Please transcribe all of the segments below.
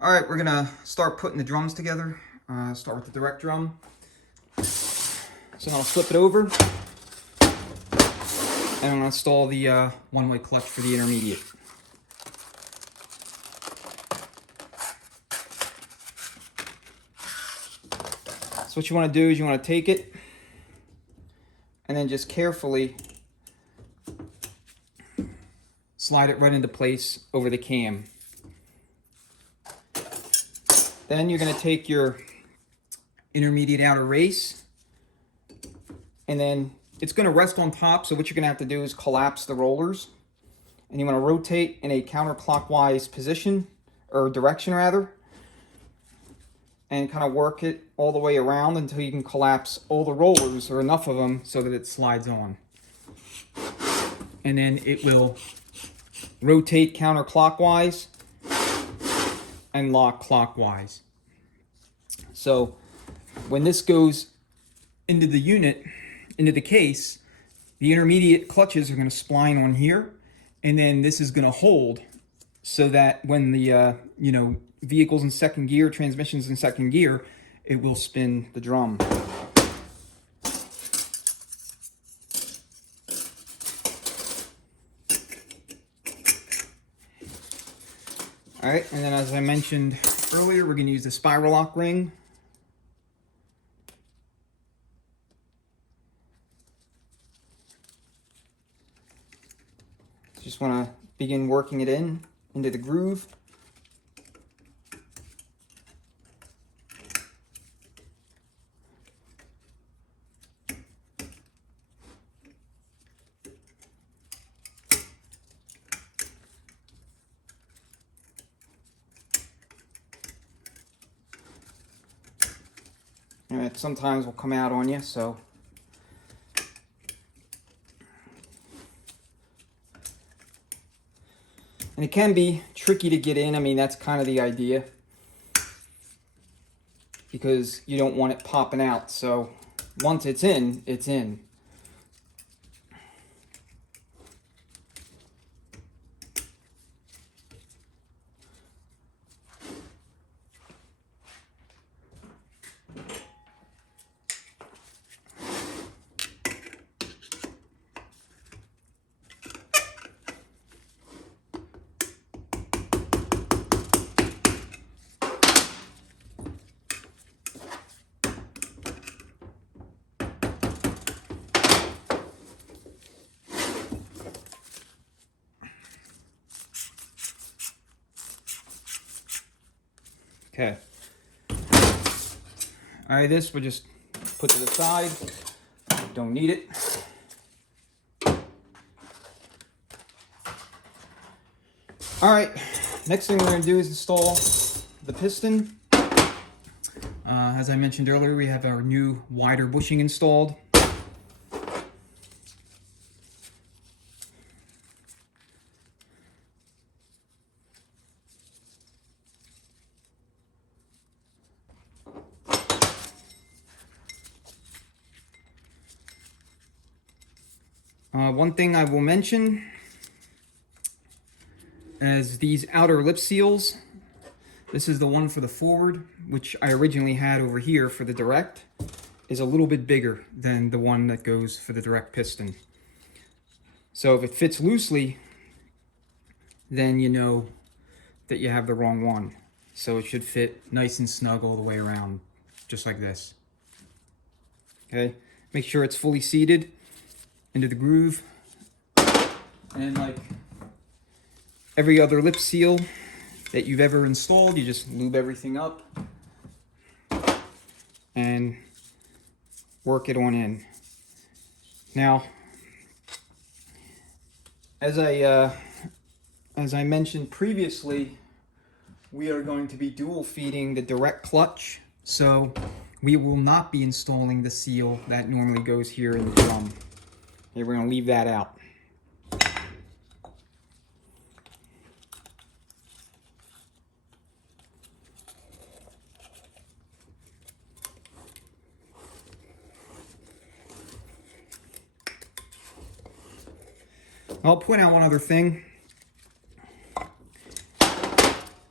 All right, we're gonna start putting the drums together. Start with the direct drum. So I'll flip it over, and I'm gonna install the one-way clutch for the intermediate. So what you want to do is you want to take it, and then just carefully slide it right into place over the cam. Then you're going to take your intermediate outer race, and then it's going to rest on top, so what you're going to have to do is collapse the rollers. And you want to rotate in a counterclockwise position, or direction rather, and kind of work it all the way around until you can collapse all the rollers, or enough of them, so that it slides on. And then it will rotate counterclockwise and lock clockwise. So when this goes into the unit, into the case, the intermediate clutches are going to spline on here, and then this is going to hold so that when the vehicle's in second gear, transmission's in second gear, it will spin the drum. All right, and then as I mentioned earlier, we're going to use the spiral lock ring. Just want to begin working it into the groove. And it sometimes will come out on you, so and it can be tricky to get in. I mean, that's kind of the idea, because you don't want it popping out. So once it's in, it's in. Okay. All right, this we'll just put to the side. Don't need it. All right, next thing we're going to do is install the piston. As I mentioned earlier, we have our new wider bushing installed. One thing I will mention is these outer lip seals. This is the one for the forward, which I originally had over here for the direct, is a little bit bigger than the one that goes for the direct piston. So if it fits loosely, then you know that you have the wrong one. So it should fit nice and snug all the way around, just like this. Okay, make sure it's fully seated into the groove. And like every other lip seal that you've ever installed, you just lube everything up and work it on in. Now, as I mentioned previously, we are going to be dual feeding the direct clutch, so we will not be installing the seal that normally goes here in the drum. Okay, we're going to leave that out. I'll point out one other thing.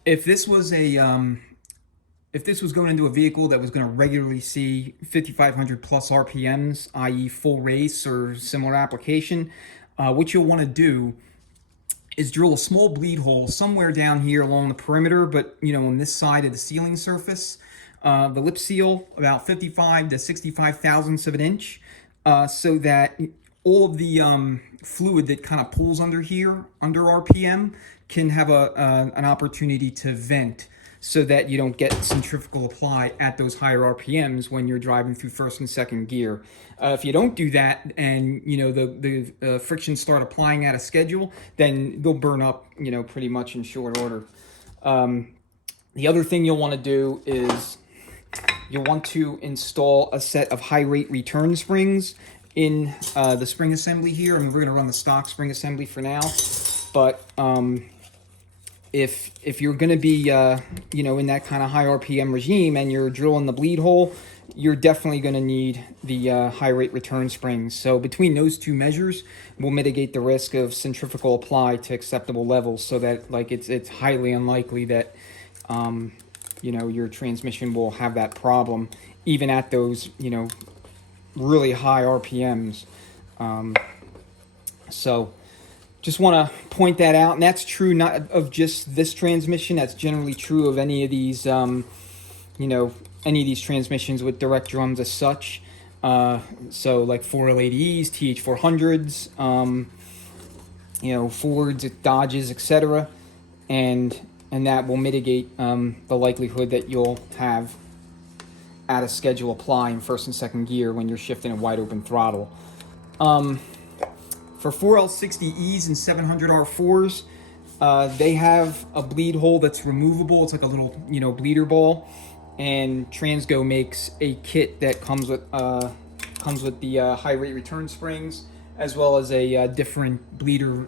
if this was if this was going into a vehicle that was going to regularly see 5,500 plus RPMs, i.e. full race or similar application, what you'll want to do is drill a small bleed hole somewhere down here along the perimeter, but on this side of the sealing surface. The lip seal about 55 to 65 thousandths of an inch, so that all of the fluid that kind of pools under here, under RPM, can have an opportunity to vent, so that you don't get centrifugal apply at those higher RPMs when you're driving through first and second gear. If you don't do that, and the frictions start applying out of schedule, then they'll burn up pretty much in short order. The other thing you'll want to do is you'll want to install a set of high rate return springs in the spring assembly here. I mean, we're going to run the stock spring assembly for now, but if you're going to be in that kind of high RPM regime and you're drilling the bleed hole, you're definitely going to need the high rate return springs. So between those two measures, we'll mitigate the risk of centrifugal apply to acceptable levels, so that it's highly unlikely that your transmission will have that problem even at those really high RPMs. So just want to point that out, and that's true not of just this transmission. That's generally true of any of these any of these transmissions with direct drums as such. So like 4L80Es, TH400s, Fords, Dodges, etc. And that will mitigate the likelihood that you'll have out of schedule apply in first and second gear when you're shifting a wide open throttle. For 4L60Es and 700R4s, they have a bleed hole that's removable. It's like a little bleeder ball, and Transgo makes a kit that comes with the high rate return springs, as well as a different bleeder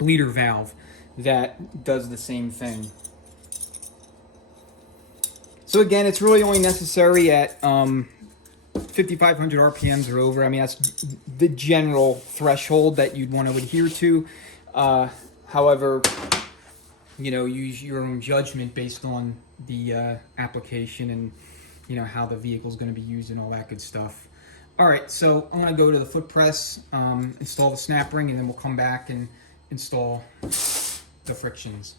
valve that does the same thing. So again, it's really only necessary at 5,500 RPMs or over. I mean, that's the general threshold that you'd want to adhere to. However, use your own judgment based on the application and how the vehicle is going to be used and all that good stuff. All right, so I'm going to go to the foot press, install the snap ring, and then we'll come back and install the frictions.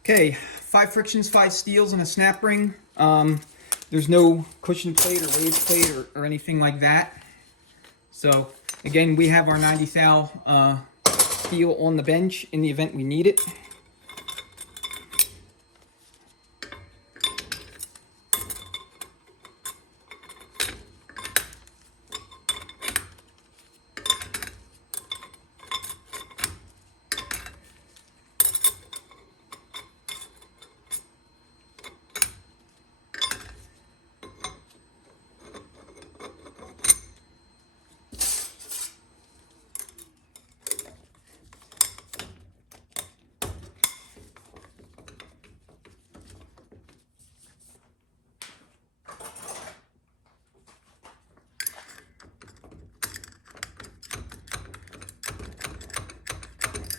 Okay, 5 frictions, 5 steels, and a snap ring. There's no cushion plate or raised plate or anything like that. So again, we have our 90 thou steel on the bench in the event we need it.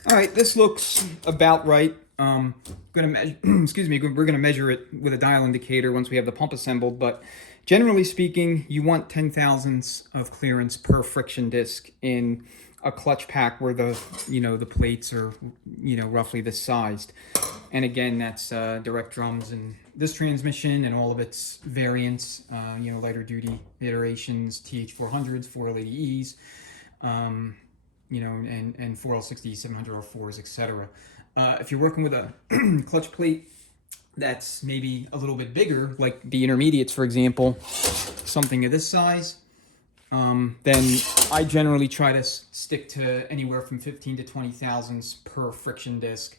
All right, this looks about right. Excuse me, we're gonna measure it with a dial indicator once we have the pump assembled, but generally speaking, you want 10 thousandths of clearance per friction disc in a clutch pack where the plates are roughly this sized. And again, that's direct drums and this transmission and all of its variants, lighter duty iterations, TH400s, 4L80Es, and 4L60, 700R4s, etc. If you're working with a clutch plate that's maybe a little bit bigger, like the intermediates, for example, something of this size, then I generally try to stick to anywhere from 15 to 20 thousandths per friction disc,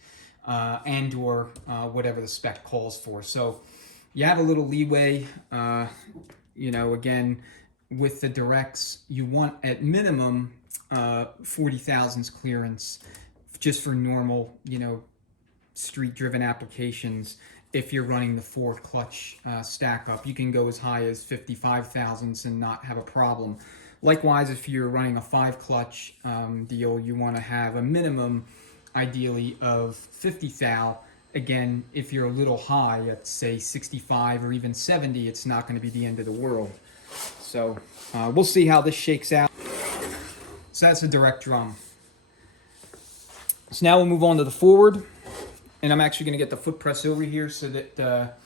and or whatever the spec calls for. So you have a little leeway. Again, with the directs, you want at minimum 40 thousandths clearance just for normal, street driven applications. If you're running the Ford clutch stack up, you can go as high as 55 thousandths and not have a problem. Likewise, if you're running a 5-clutch deal, you want to have a minimum, ideally, of 50 thou. Again, if you're a little high at, say, 65 or even 70, it's not going to be the end of the world. So we'll see how this shakes out. So that's a direct drum. So now we'll move on to the forward. And I'm actually going to get the foot press over here so that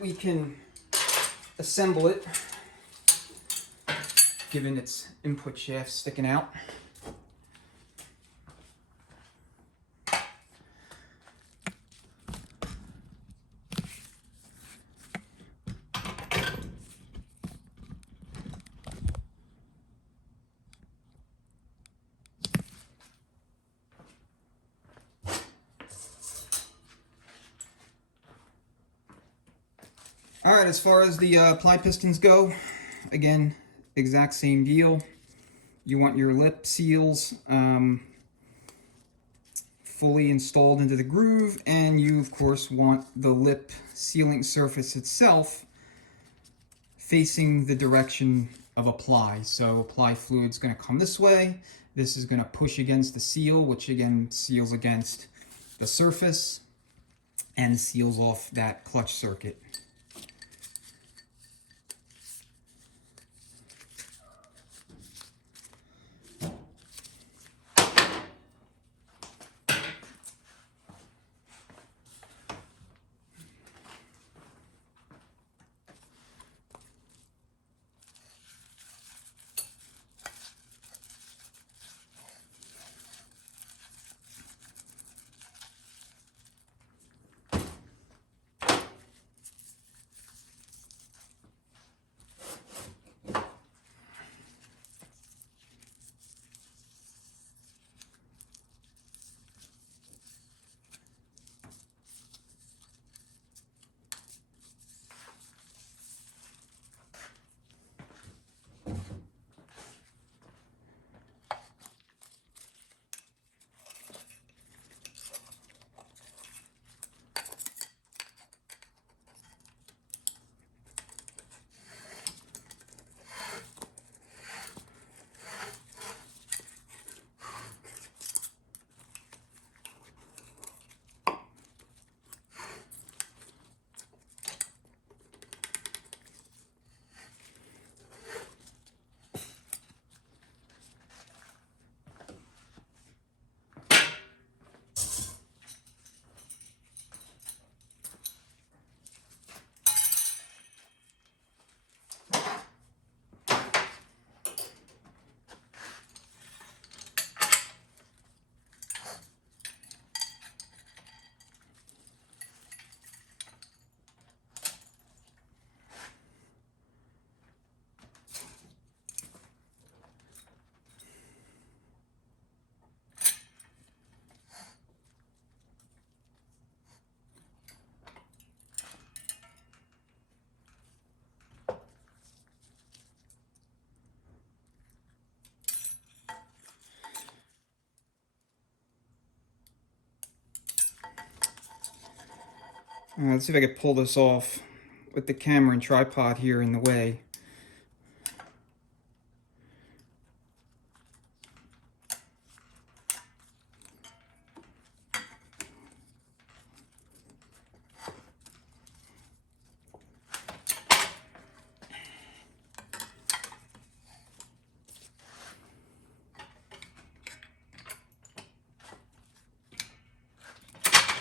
we can assemble it, given its input shaft sticking out. All right, as far as the ply pistons go, again, exact same deal. You want your lip seals fully installed into the groove, and you, of course, want the lip sealing surface itself facing the direction of apply. So apply fluid's going to come this way. This is going to push against the seal, which again seals against the surface and seals off that clutch circuit. Let's see if I can pull this off with the camera and tripod here in the way.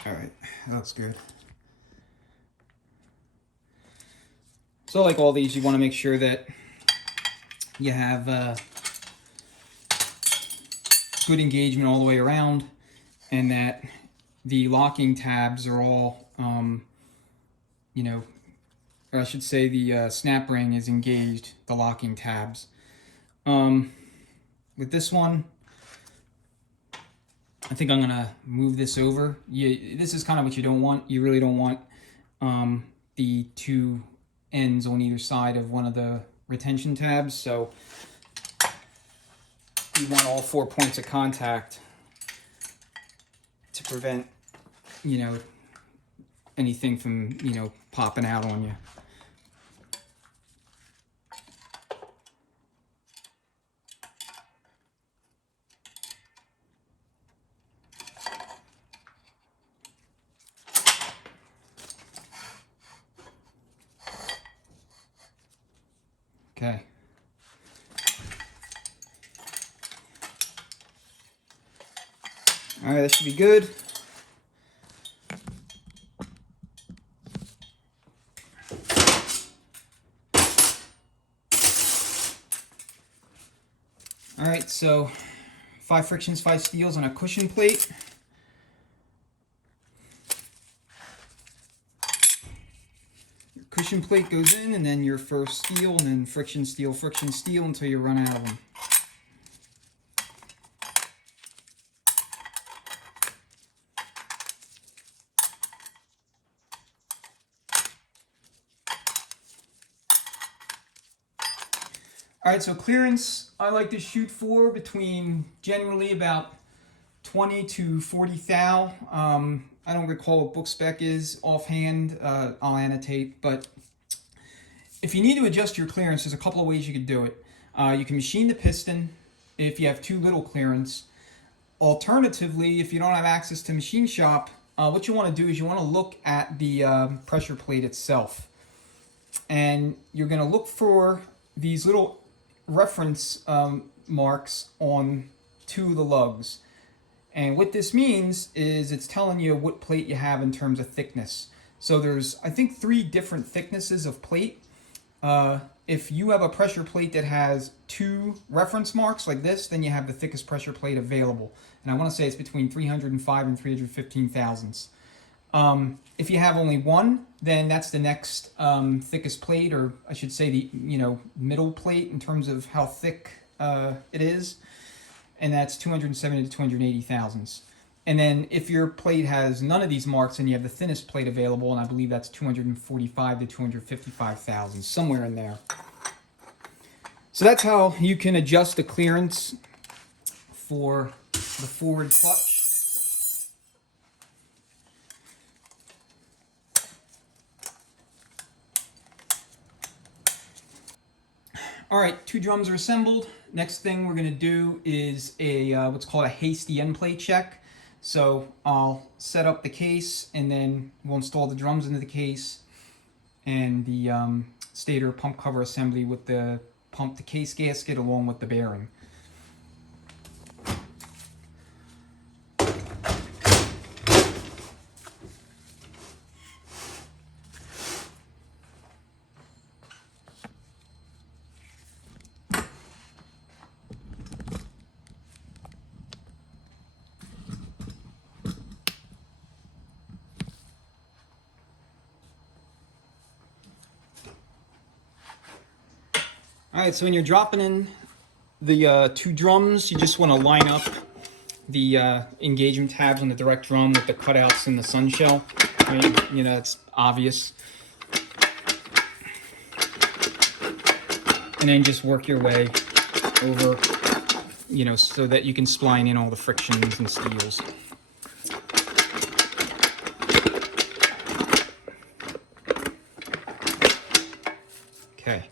All right, that's good. So like all these, you want to make sure that you have good engagement all the way around, and that the locking tabs are all, you know, or I should say the snap ring is engaged, the locking tabs. With this one, I think I'm gonna move this over. This is kind of what you don't want. You really don't want the two ends on either side of one of the retention tabs. So you want all 4 points of contact to prevent you know, anything from, you know, popping out on you. Okay. All right, that should be good. All right, so 5 frictions, 5 steels on a cushion plate. Your cushion plate goes in, and then your first steel, and then friction steel until you run out of them. All right, so clearance, I like to shoot for between generally about 20 to 40 thou. I don't recall what book spec is offhand. I'll annotate, but if you need to adjust your clearance, there's a couple of ways you can do it. You can machine the piston if you have too little clearance. Alternatively, if you don't have access to machine shop, what you want to do is you want to look at the pressure plate itself. And you're going to look for these little reference marks on 2 of the lugs. And what this means is it's telling you what plate you have in terms of thickness. So there's, I think, 3 different thicknesses of plate. If you have a pressure plate that has 2 reference marks like this, then you have the thickest pressure plate available. And I want to say it's between 305 and 315 thousandths. If you have only 1, then that's the next thickest plate, or I should say the middle plate in terms of how thick it is, and that's 270 to 280 thousandths. And then if your plate has none of these marks, and you have the thinnest plate available, and I believe that's 245 to 255 thousandths, somewhere in there. So that's how you can adjust the clearance for the forward clutch. All right, 2 drums are assembled. Next thing we're going to do is a what's called a Hasty endplay check. So I'll set up the case, and then we'll install the drums into the case and the stator pump cover assembly with the pump to case gasket along with the bearing. All right, so when you're dropping in the 2 drums, you just want to line up the engagement tabs on the direct drum with the cutouts in the sun shell. Right? You know, it's obvious. And then just work your way over, so that you can spline in all the frictions and steels. Okay.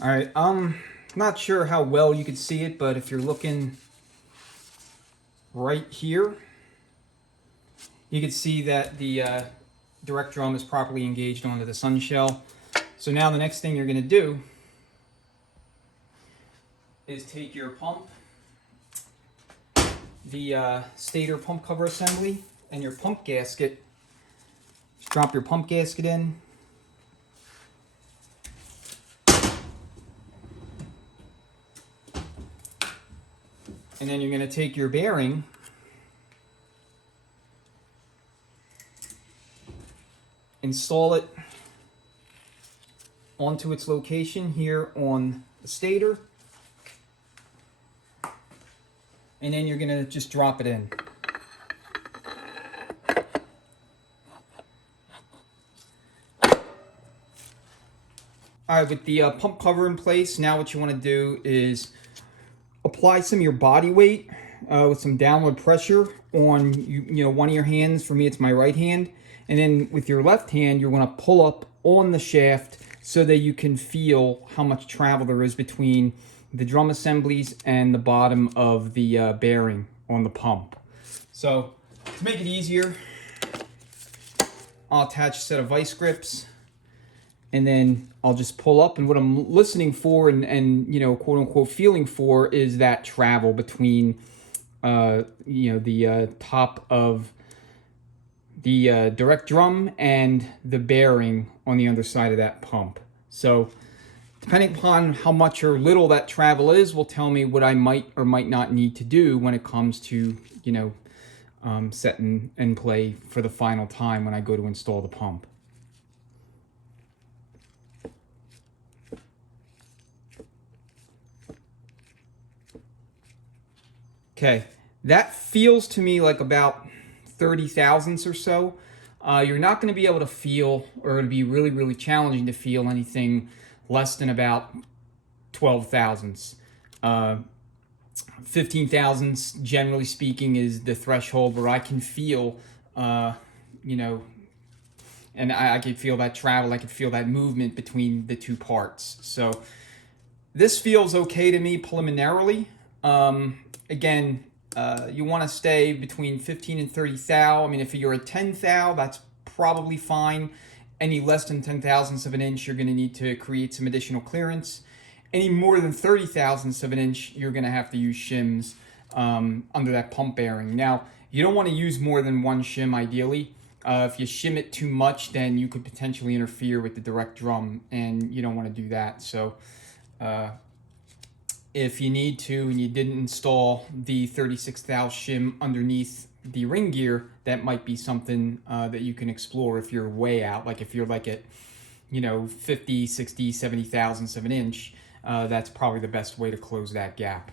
All right, I'm not sure how well you could see it, but if you're looking right here, you can see that the direct drum is properly engaged onto the sun shell. So now the next thing you're going to do is take your pump, the stator pump cover assembly, and your pump gasket. Just drop your pump gasket in. And then you're going to take your bearing install it onto its location here on the stator, and then you're going to just drop it in. All right, with the pump cover in place, now what you want to do is apply some of your body weight with some downward pressure on one of your hands. For me, it's my right hand. And then with your left hand, you're going to pull up on the shaft so that you can feel how much travel there is between the drum assemblies and the bottom of the bearing on the pump. So to make it easier, I'll attach a set of vice grips, and then I'll just pull up. And what I'm listening for and quote unquote feeling for is that travel between the top of the direct drum and the bearing on the underside of that pump. So depending upon how much or little that travel is will tell me what I might or might not need to do when it comes to setting end play for the final time when I go to install the pump. Okay, that feels to me like about 30 thousandths or so. You're not going to be able to feel, or it'll be really, really challenging to feel anything less than about 12 thousandths. 15 thousandths, generally speaking, is the threshold where I can feel, and I can feel that travel, I can feel that movement between the two parts. So this feels okay to me preliminarily. Again, you want to stay between 15 and 30 thou. I mean, if you're at 10 thou, that's probably fine. Any less than 10 thousandths of an inch, you're going to need to create some additional clearance. Any more than 30 thousandths of an inch, you're going to have to use shims under that pump bearing. Now, you don't want to use more than one shim ideally. If you shim it too much, then you could potentially interfere with the direct drum, and you don't want to do that. So if you need to and you didn't install the 36 thou shim underneath the ring gear, that might be something that you can explore if you're way out. Like if you're like at 50, 60, 70 thousandths of an inch, that's probably the best way to close that gap.